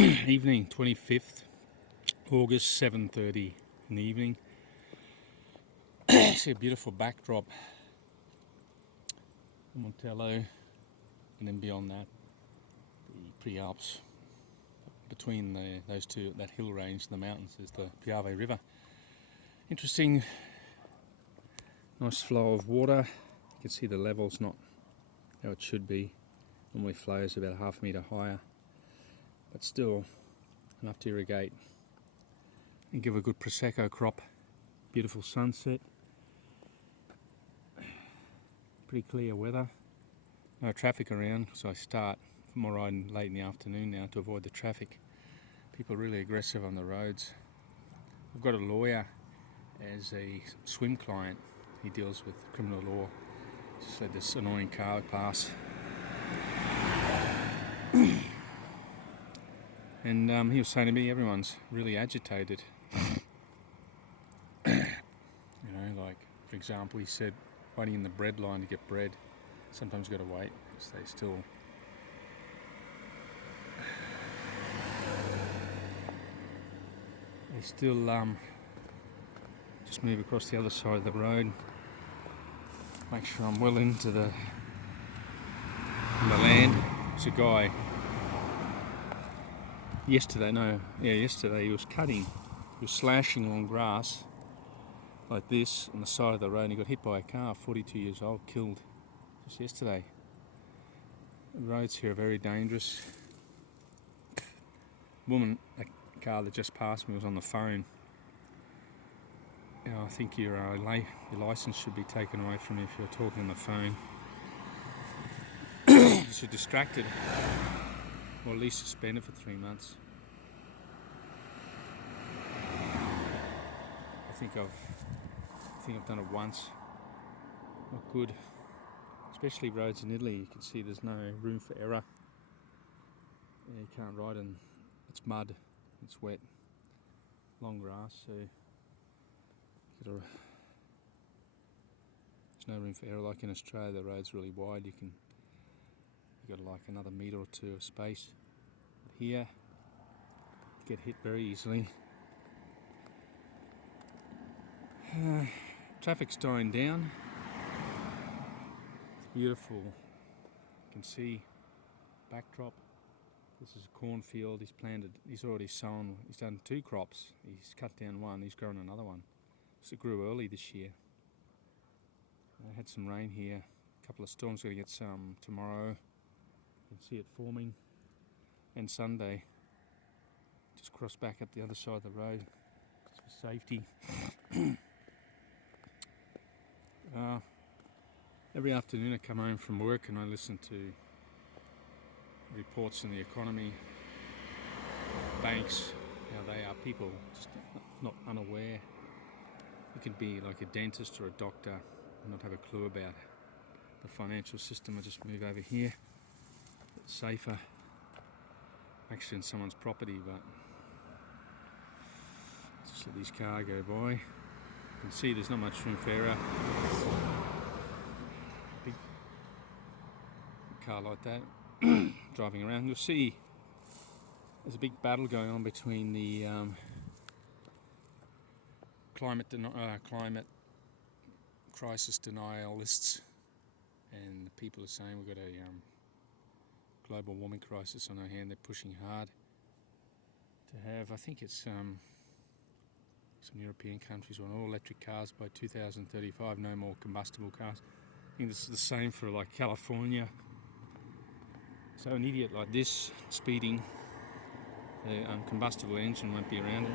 Evening, 25th August, 7:30 in the evening. See a beautiful backdrop, Montello, and then beyond that, the Prealps. Between those two, that hill range, the mountains, is the Piave River. Interesting, nice flow of water. You can see the level's not how it should be. Normally flows about half a metre higher, but still enough to irrigate and give a good Prosecco crop. Beautiful sunset, pretty clear weather, no traffic around, so I start more riding late in the afternoon now to avoid the traffic. People are really aggressive on the roads. I've got a lawyer as a swim client. He deals with criminal law. Just let this annoying car pass. And he was saying to me, everyone's really agitated. Like, for example, he said, waiting in the bread line to get bread. Sometimes you've got to wait because they still just move across the other side of the road. Make sure I'm well into the land. It's a guy. Yesterday he was cutting. He was slashing along grass like this on the side of the road, and he got hit by a car, 42 years old, killed just yesterday. The roads here are very dangerous. A car that just passed me was on the phone. I think your license should be taken away from you if you're talking on the phone. You're distracted, or at least suspended for 3 months. I think I've done it once. Not good. Especially roads in Italy, you can see there's no room for error. You can't ride in, it's mud, it's wet, long grass, so there's no room for error. Like in Australia, the road's really wide. You've got like another metre or two of space. But here, you get hit very easily. Traffic's dying down. It's beautiful. You can see backdrop. This is a cornfield. He's already sown. He's done 2 crops. He's cut down one. He's grown another one. So it grew early this year. I had some rain here. A couple of storms. Going to get some tomorrow. You can see it forming. And Sunday. Just cross back up the other side of the road just for safety. Every afternoon I come home from work and I listen to reports on the economy, banks, how they are. People just not unaware. You could be like a dentist or a doctor and not have a clue about the financial system. I just move over here. It's safer. Actually in someone's property, but just let these cars go by. You can see there's not much room for error. Big car like that driving around. You'll see there's a big battle going on between the climate crisis denialists, and the people are saying we've got a global warming crisis on our hand. They're pushing hard to have, I think it's some European countries want all electric cars by 2035, no more combustible cars. I think this is the same for like California. So an idiot like this speeding, the combustible engine won't be around.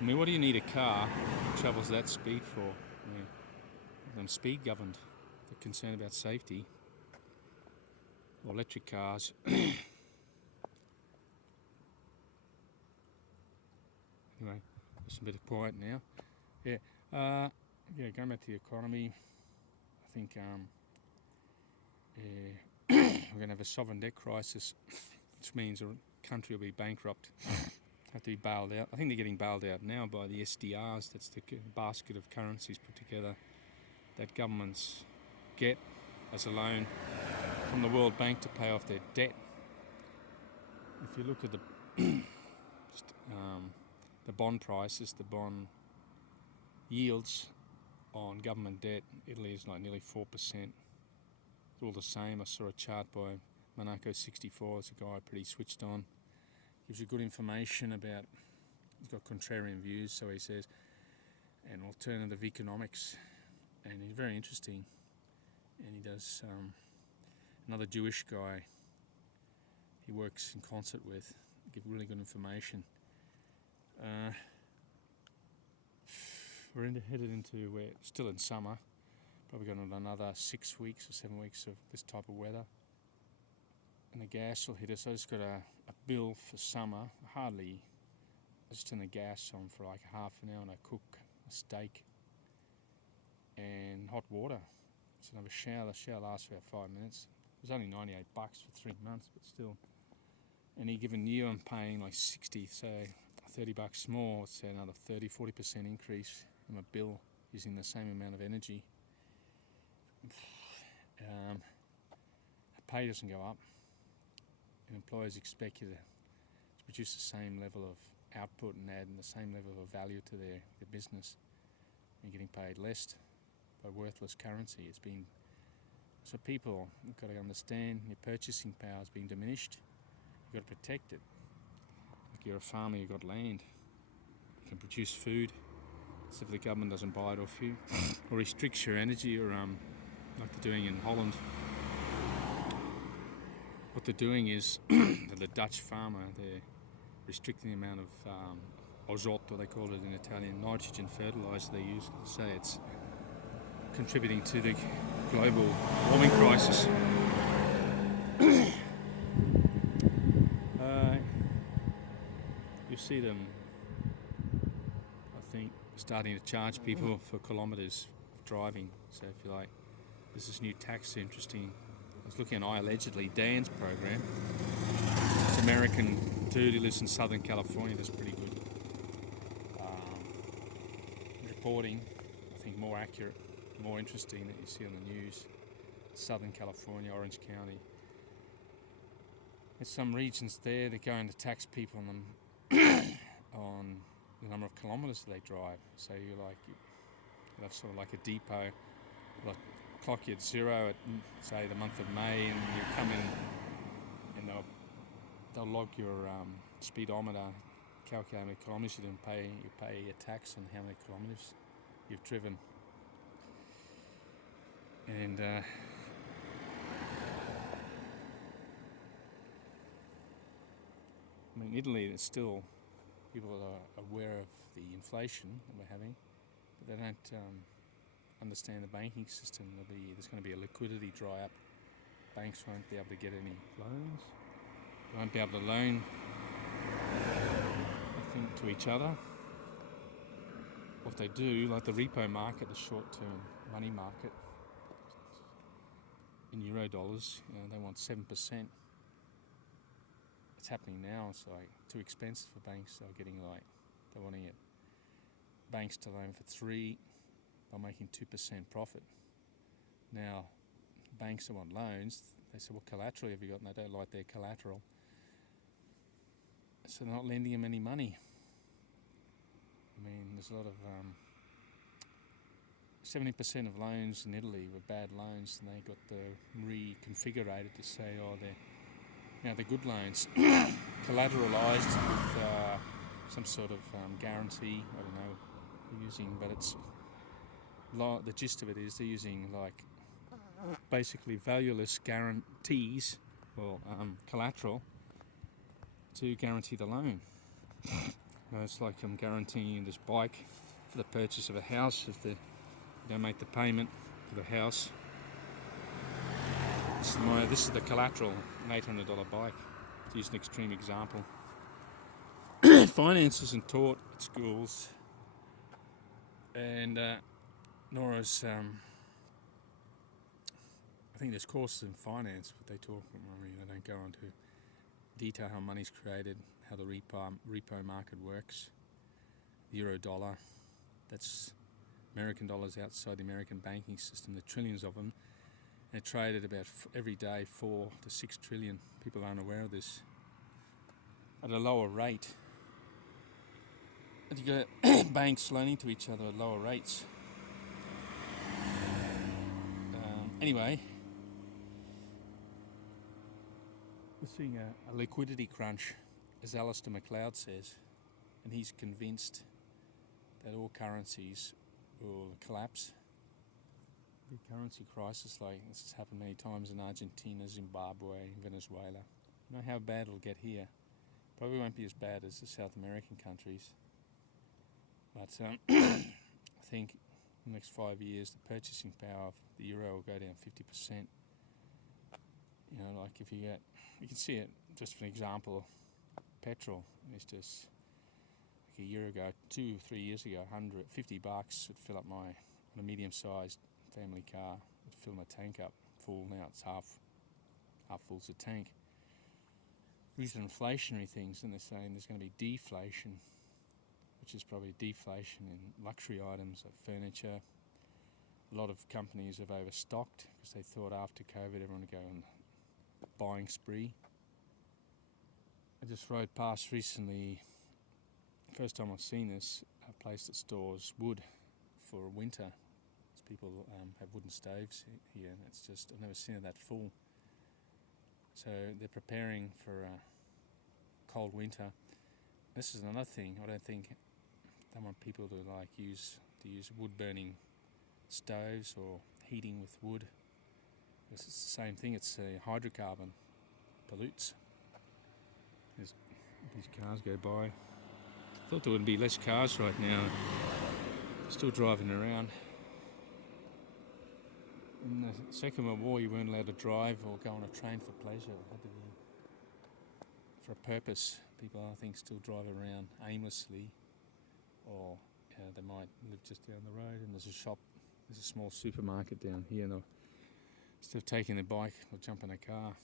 I mean, what do you need a car that travels that speed for? I'm speed governed. They're concerned about safety. Or electric cars. Anyway, just a bit of quiet now. Going back to the economy, I think we're going to have a sovereign debt crisis, which means a country will be bankrupt, have to be bailed out. I think they're getting bailed out now by the SDRs. That's the basket of currencies put together that governments get as a loan from the World Bank to pay off their debt. if you look at the bond prices, the bond yields on government debt, Italy is like nearly 4%. It's all the same. I saw a chart by Monaco 64. It's a guy pretty switched on. Gives you good information about, he's got contrarian views, so he says, and alternative economics, and he's very interesting. And he does, another Jewish guy he works in concert with, give really good information. We're headed into, we're still in summer, probably got another 6 weeks or 7 weeks of this type of weather. And the gas will hit us. I just got a bill for summer, I just turn the gas on for like half an hour and I cook a steak and hot water. So I have a shower. The shower lasts for about 5 minutes. It was only $98 for 3 months, but still. Any given year I'm paying like 60, so $30 more, it's another 30-40% increase in my bill using the same amount of energy. Pay doesn't go up, and employers expect you to produce the same level of output and add the same level of value to their business. You're getting paid less by worthless currency. So people have got to understand your purchasing power is being diminished. You've got to protect it. Like you're a farmer, you've got land. You can produce food, so if the government doesn't buy it off you, or restricts your energy, or like they're doing in Holland. What they're doing is, the Dutch farmer, they're restricting the amount of azoto, they call it in Italian, nitrogen fertilizer they use. So it's contributing to the global warming crisis. You see them, I think, starting to charge people for kilometres of driving. So if you like, there's this new tax, interesting. I was looking at allegedly Dan's program. It's American dude who lives in Southern California. That's pretty good reporting. I think more accurate, more interesting that you see on the news. Southern California, Orange County. There's some regions there that going to tax people on the number of kilometres they drive. So you'll have sort of like a depot, like clock you at zero at say the month of May, and you come in and they'll log your speedometer, calculate how many kilometres you pay your tax on how many kilometres you've driven. And I mean, Italy, there's still people are aware of the inflation that we're having, but they don't understand the banking system. There's going to be a liquidity dry up. Banks won't be able to get any loans. They won't be able to loan, I think, to each other. What they do, like the repo market, the short-term money market, in euro dollars, they want 7%. It's happening now. It's like too expensive for banks. They're wanting banks to loan for 3% by making 2% profit. Now, banks that want loans, they say, what collateral have you got? And they don't like their collateral. So they're not lending them any money. I mean, there's a lot of 70% of loans in Italy were bad loans, and they got reconfigured to say, they're good loans, collateralized with some sort of guarantee. I don't know what they're using, but it's the gist of it is they're using basically valueless guarantees or collateral to guarantee the loan. It's like I'm guaranteeing this bike for the purchase of a house if you don't make the payment for the house. This is the collateral, an $800 bike, to use an extreme example. Finance isn't taught at schools, and nor is, I think there's courses in finance, but they don't go into detail how money's created, how the repo market works. The euro dollar, that's American dollars outside the American banking system, the trillions of them. They're traded about every day 4 to 6 trillion. People aren't aware of this. at a lower rate. And you got banks loaning to each other at lower rates. Anyway, we're seeing a liquidity crunch, as Alistair McLeod says, and he's convinced that all currencies will collapse. The currency crisis, like this has happened many times in Argentina, Zimbabwe, Venezuela. You know how bad it'll get here. Probably won't be as bad as the South American countries. But I think in the next 5 years, the purchasing power of the euro will go down 50%. You know, like if you can see it just for an example. Petrol is just like a year ago, 2-3 years ago, $50 would fill up on a medium-sized family car, would fill my tank up full. Now it's half full's the tank. These are inflationary things, and they're saying there's going to be deflation, which is probably deflation in luxury items like furniture. A lot of companies have overstocked because they thought after COVID everyone would go on a buying spree. I just rode past recently, first time I've seen this, a place that stores wood for winter. People have wooden stoves here, and it's just, I've never seen it that full. So they're preparing for a cold winter. This is another thing. I don't think they want people to use wood burning stoves or heating with wood. It's the same thing. It's a hydrocarbon, pollutes. As these cars go by. I thought there would be less cars right now. Still driving around. In the Second World War, you weren't allowed to drive or go on a train for pleasure. It had to be for a purpose. People, I think, still drive around aimlessly, or they might live just down the road and there's a shop, there's a small supermarket down here, and instead of taking their bike, they'll jump in a car.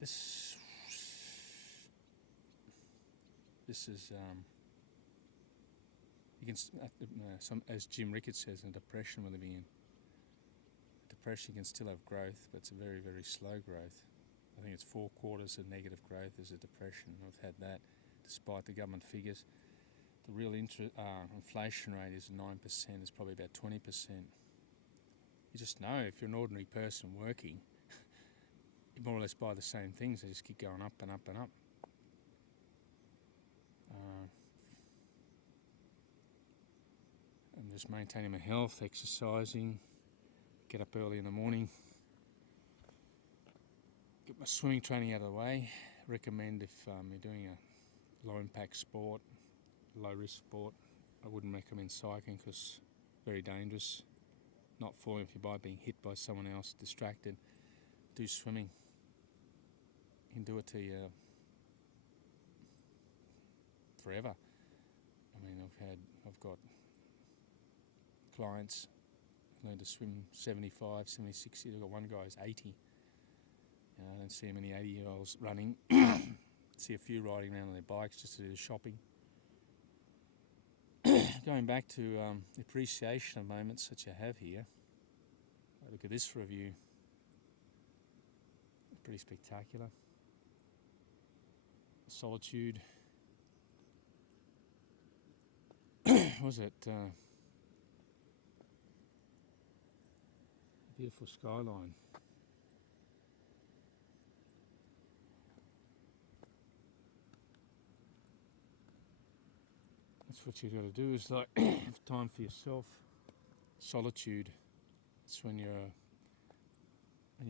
This is you can as Jim Ricketts says, in a depression we're living in. Depression can still have growth, but it's a very, very slow growth. I think it's 4 quarters of negative growth is a depression. We've had that despite the government figures. The real inflation rate is 9%, it's probably about 20%. You just know if you're an ordinary person working, you more or less buy the same things, they just keep going up and up and up. I'm just maintaining my health, exercising, get up early in the morning, get my swimming training out of the way. Recommend if you're doing a low impact sport, low risk sport, I wouldn't recommend cycling because it's very dangerous. Not falling off your bike, being hit by someone else, distracted. Do swimming. You can do it to you forever. I mean, I've got clients learn to swim 75, 76 years. I've got one guy who's 80. I don't see many 80-year-olds running. See a few riding around on their bikes just to do the shopping. Going back to the appreciation of moments that you have here. Look at this review. Pretty spectacular. Solitude. Was it? Beautiful skyline. That's what you got to do, is like have time for yourself. Solitude. It's when you're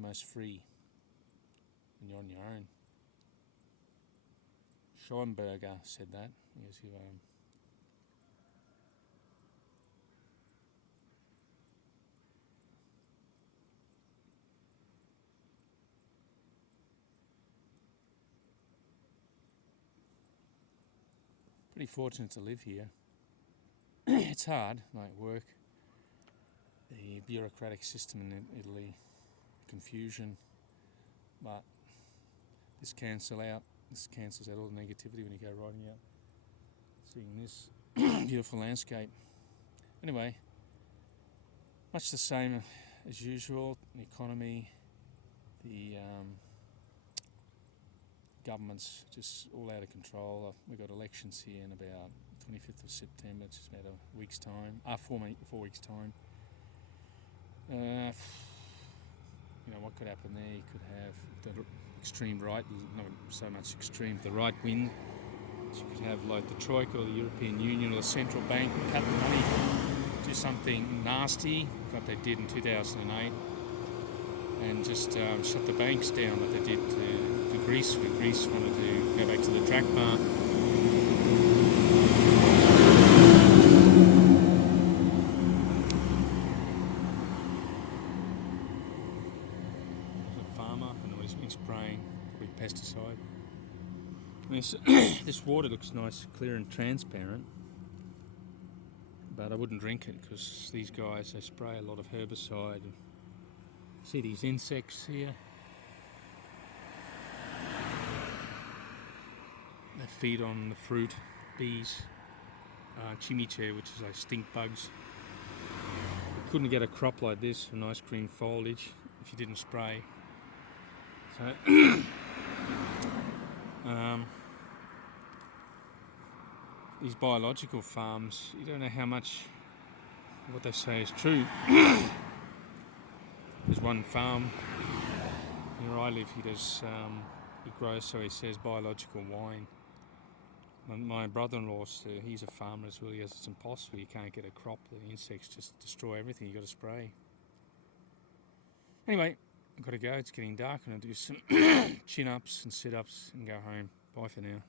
most free, when you're on your own. Schoenberger said that. Pretty fortunate to live here. It's hard, like work, the bureaucratic system in Italy, confusion, but this cancels out all the negativity when you go riding out, seeing this beautiful landscape. Anyway, much the same as usual. The economy, The government's just all out of control. We've got elections here in about 25th of September, it's just about a week's time, 4 weeks' time. What could happen there? You could have the extreme right, not so much extreme, the right wind. So you could have like the Troika or the European Union or the central bank cut the money, do something nasty, like they did in 2008, and just shut the banks down like they did to Greece, where Greece wanted to go back to the drachma. Spraying probably pesticide. This water looks nice, clear and transparent, but I wouldn't drink it because these guys, they spray a lot of herbicide. See these insects here? They feed on the fruit, bees, chimichurri, which is like stink bugs. Couldn't get a crop like this, a nice green foliage, if you didn't spray. So, these biological farms, you don't know how much what they say is true. There's one farm where I live, he grows, so he says, biological wine. My brother-in-law, he's a farmer as well. He says it's impossible, you can't get a crop, the insects just destroy everything, you've got to spray. Anyway, I've got to go, it's getting dark, and I'll do some chin-ups and sit-ups and go home. Bye for now.